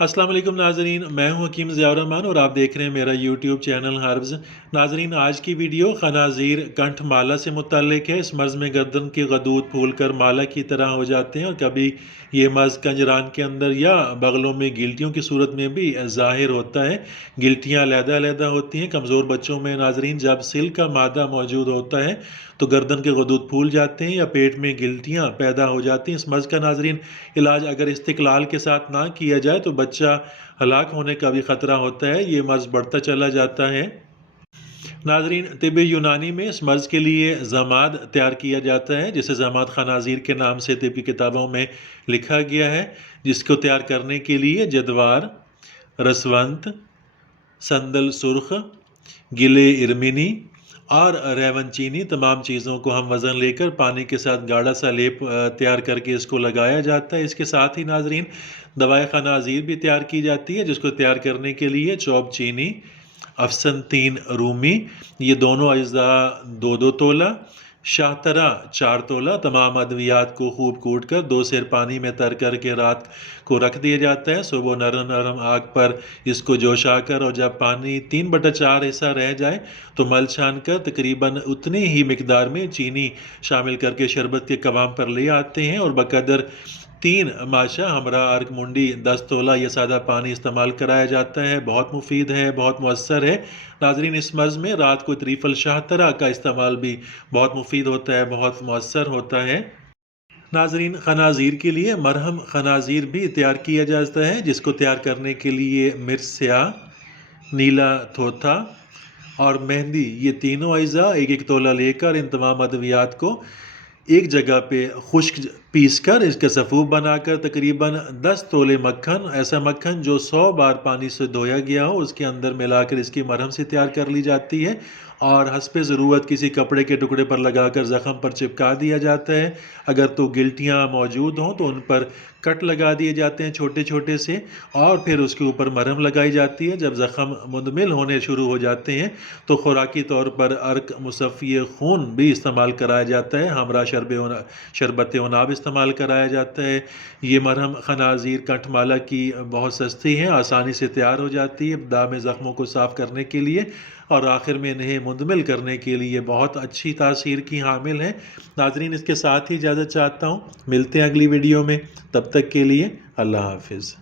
السلام علیکم ناظرین، میں ہوں حکیم ضیاء الرحمان اور آپ دیکھ رہے ہیں میرا یوٹیوب چینل ہربز۔ ناظرین، آج کی ویڈیو خنازیر کنٹھ مالا سے متعلق ہے۔ اس مرض میں گردن کے غدود پھول کر مالا کی طرح ہو جاتے ہیں اور کبھی یہ مرض کنجران کے اندر یا بغلوں میں گلٹیوں کی صورت میں بھی ظاہر ہوتا ہے۔ گلٹیاں علیحدہ علیحدہ ہوتی ہیں۔ کمزور بچوں میں ناظرین جب سل کا مادہ موجود ہوتا ہے تو گردن کے غدود پھول جاتے ہیں یا پیٹ میں گلٹیاں پیدا ہو جاتی ہیں۔ اس مرض کا ناظرین علاج اگر استقلال کے ساتھ نہ کیا جائے تو بچہ ہلاک ہونے کا بھی خطرہ ہوتا ہے۔ یہ مرض بڑھتا چلا جاتا ہے۔ ناظرین، طب یونانی میں اس مرض کے لیے ضماد تیار کیا جاتا ہے، جسے ضماد خنازیر کے نام سے طبی کتابوں میں لکھا گیا ہے، جس کو تیار کرنے کے لیے جدوار، رسونت، سندل سرخ، گلے ارمینی اور ریون چینی تمام چیزوں کو ہم وزن لے کر پانی کے ساتھ گاڑھا سا لیپ تیار کر کے اس کو لگایا جاتا ہے۔ اس کے ساتھ ہی ناظرین دوائے خنازیر بھی تیار کی جاتی ہے، جس کو تیار کرنے کے لیے چوب چینی، افسنتین رومی، یہ دونوں اجزاء 2 تولہ، شاہترہ 4 تولہ، تمام ادویات کو خوب کوٹ کر 2 سیر پانی میں تر کر کے رات کو رکھ دیا جاتا ہے۔ صبح نرم نرم آگ پر اس کو جوشا کر اور جب پانی 3/4 حصہ رہ جائے تو مل چھان کر تقریباً اتنی ہی مقدار میں چینی شامل کر کے شربت کے قوام پر لے آتے ہیں اور بقدر 3 ماشا ہمراہ ارک منڈی 10 تولہ یہ سادہ پانی استعمال کرایا جاتا ہے۔ بہت مفید ہے، بہت مؤثر ہے۔ ناظرین، اس مرض میں رات کو تریفل شاہترہ کا استعمال بھی بہت مفید ہوتا ہے، بہت مؤثر ہوتا ہے۔ ناظرین، خنازیر کے لیے مرہم خنازیر بھی تیار کیا جاتا ہے، جس کو تیار کرنے کے لیے مرچ سیاہ، نیلا تھوتھا اور مہندی یہ تینوں اجزاء 1 تولہ لے کر ان تمام ادویات کو ایک جگہ پہ خشک پیس کر اس کا سفوف بنا کر تقریباً 10 تولے مکھن، ایسا مکھن جو 100 بار پانی سے دھویا گیا ہو، اس کے اندر ملا کر اس کی مرہم سے تیار کر لی جاتی ہے اور حسب ضرورت کسی کپڑے کے ٹکڑے پر لگا کر زخم پر چپکا دیا جاتا ہے۔ اگر تو گلٹیاں موجود ہوں تو ان پر کٹ لگا دیے جاتے ہیں چھوٹے چھوٹے سے اور پھر اس کے اوپر مرہم لگائی جاتی ہے۔ جب زخم مندمل ہونے شروع ہو جاتے ہیں تو خوراکی طور پر ارک مصفی خون بھی استعمال کرایا جاتا ہے، ہمراہ شربت عناب استعمال کرایا جاتا ہے۔ یہ مرہم خنازیر کنٹھ مالا کی بہت سستی ہے، آسانی سے تیار ہو جاتی ہے، ابتدا میں زخموں کو صاف کرنے کے لیے اور آخر میں انہیں مندمل کرنے کے لیے بہت اچھی تاثیر کی حامل ہے۔ ناظرین، اس کے ساتھ ہی اجازت چاہتا ہوں، ملتے ہیں اگلی ویڈیو میں، تب تک کے لیے اللہ حافظ۔